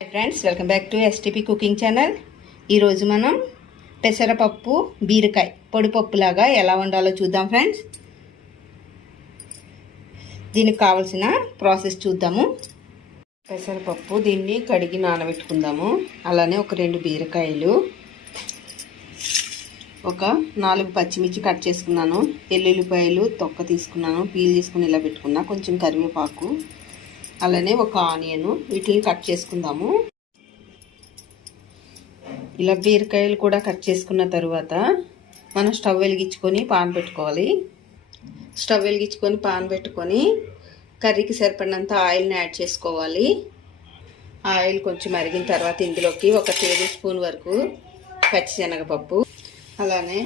Friends, welcome back to STP cooking channel. ఈరోజు మనం పెసరపప్పు బీరకాయ పొడిపప్పులాగా ఎలా వండాలో చూద్దాం ఫ్రెండ్స్. దీనికి కావలసిన ప్రాసెస్ చూద్దాము. పెసరపప్పు దీన్ని కడిగి నానబెట్టుకుందాము. అలానే ఒక 2 బీరకాయలు, ఒక 4 పచ్చిమిర్చి కట్ చేసుకున్నాను, ఎల్లుల్లిపాయలు తొక్క తీసుకున్నాను, పీల్ తీసుకుని ఇలా పెట్టుకున్నా, కొంచెం కరివేపాకు, అలానే ఒక ఆనియన్, వీటిని కట్ చేసుకుందాము. ఇలా బీరకాయలు కూడా కట్ చేసుకున్న తర్వాత మనం స్టవ్ వెలిగించుకొని పాన్ పెట్టుకోవాలి. స్టవ్ వెలిగించుకొని పాన్ పెట్టుకొని కర్రీకి సరిపడినంత ఆయిల్ని యాడ్ చేసుకోవాలి. ఆయిల్ కొంచెం మరిగిన తర్వాత ఇందులోకి 1 టేబుల్ స్పూన్ వరకు పచ్చిశనగపప్పు, అలానే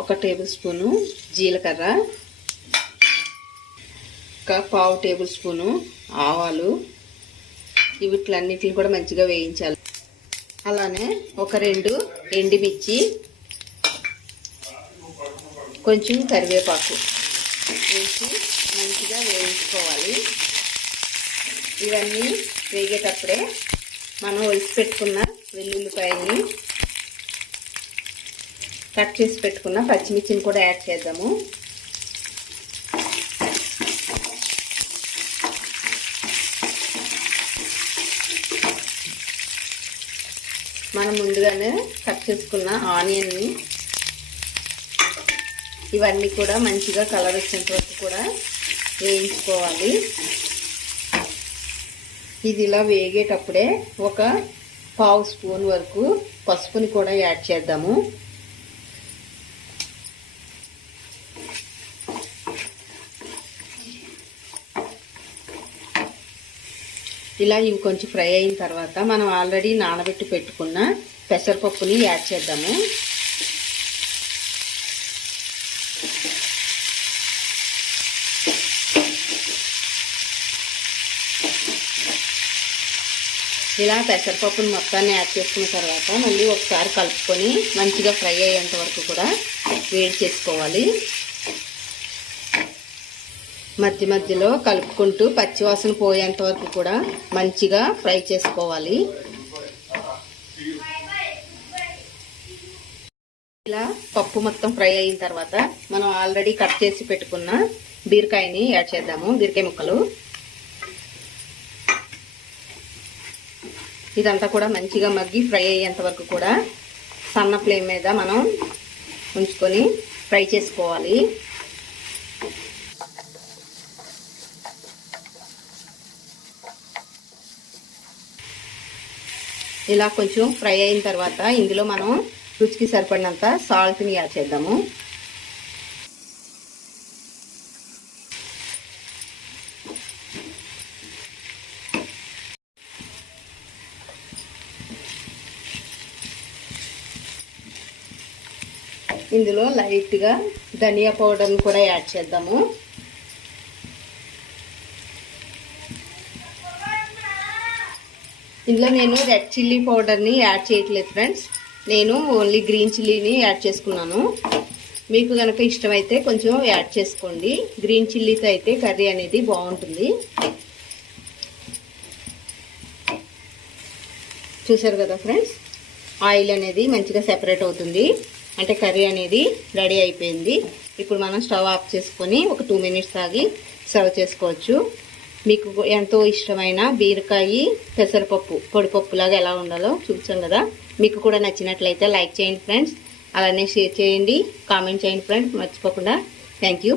1 టేబుల్ స్పూను జీలకర్ర, 1/4 టేబుల్ స్పూను ఆవాలు, వీటిలన్నిటిని కూడా మంచిగా వేయించాలి. అలానే ఒక 2 ఎండుమిర్చి, కొంచెం కరివేపాకు వేసి మంచిగా వేయించుకోవాలి. ఇవన్నీ వేగేటప్పుడే మనం ఒలిసి పెట్టుకున్న వెల్లుల్లిపాయని, కట్ చేసి పెట్టుకున్న పచ్చిమిర్చిని కూడా యాడ్ చేద్దాము. మనం ముందుగానే కట్ చేసుకున్న ఆనియన్ని, ఇవన్నీ కూడా మంచిగా కలర్ వచ్చేంత వరకు కూడా వేయించుకోవాలి. ఇది ఇలా వేగేటప్పుడే ఒక 1/2 స్పూన్ వరకు పసుపుని కూడా యాడ్ చేద్దాము. ఇలా ఇవి కొంచెం ఫ్రై అయిన తర్వాత మనం ఆల్రెడీ నానబెట్టి పెట్టుకున్న పెసరపప్పుని యాడ్ చేద్దాము. ఇలా పెసరపప్పుని మొత్తాన్ని యాడ్ చేసుకున్న తర్వాత మళ్ళీ ఒకసారి కలుపుకొని మంచిగా ఫ్రై అయ్యేంత వరకు కూడా వేడి చేసుకోవాలి. మధ్య మధ్యలో కలుపుకుంటూ పచ్చివాసన పోయేంత వరకు కూడా మంచిగా ఫ్రై చేసుకోవాలి. ఇలా పప్పు మొత్తం ఫ్రై అయిన తర్వాత మనం ఆల్రెడీ కట్ చేసి పెట్టుకున్న బీరకాయని యాడ్ చేద్దాము. బీరకాయ ముక్కలు ఇదంతా కూడా మంచిగా మగ్గి ఫ్రై అయ్యేంత వరకు కూడా సన్న ఫ్లేమ్ మీద మనం ఉంచుకొని ఫ్రై చేసుకోవాలి. ఇలా కొంచెం ఫ్రై అయిన తర్వాత ఇందులో మనం రుచికి సరిపడినంత సాల్ట్ని యాడ్ చేద్దాము. ఇందులో లైట్గా ధనియా పౌడర్ని కూడా యాడ్ చేద్దాము. ఇందులో నేను రెడ్ చిల్లీ పౌడర్ని యాడ్ చేయట్లేదు ఫ్రెండ్స్. నేను ఓన్లీ గ్రీన్ చిల్లీని యాడ్ చేసుకున్నాను. మీకు కనుక ఇష్టమైతే కొంచెం యాడ్ చేసుకోండి. గ్రీన్ చిల్లీతో అయితే కర్రీ అనేది బాగుంటుంది. చూసారు కదా ఫ్రెండ్స్, ఆయిల్ అనేది మంచిగా సెపరేట్ అవుతుంది. అంటే కర్రీ అనేది రెడీ అయిపోయింది. ఇప్పుడు మనం స్టవ్ ఆఫ్ చేసుకొని ఒక 2 మినిట్స్ ఆగి సర్వ్ చేసుకోవచ్చు. మీకు ఎంతో ఇష్టమైన బీరకాయ పెసరపప్పు పొడిపప్పులాగా ఎలా ఉండాలో చూసాం కదా. మీకు కూడా నచ్చినట్లయితే లైక్ చేయండి ఫ్రెండ్స్, అలానే షేర్ చేయండి, కామెంట్ చేయండి ఫ్రెండ్స్, మర్చిపోకుండా. Thank you.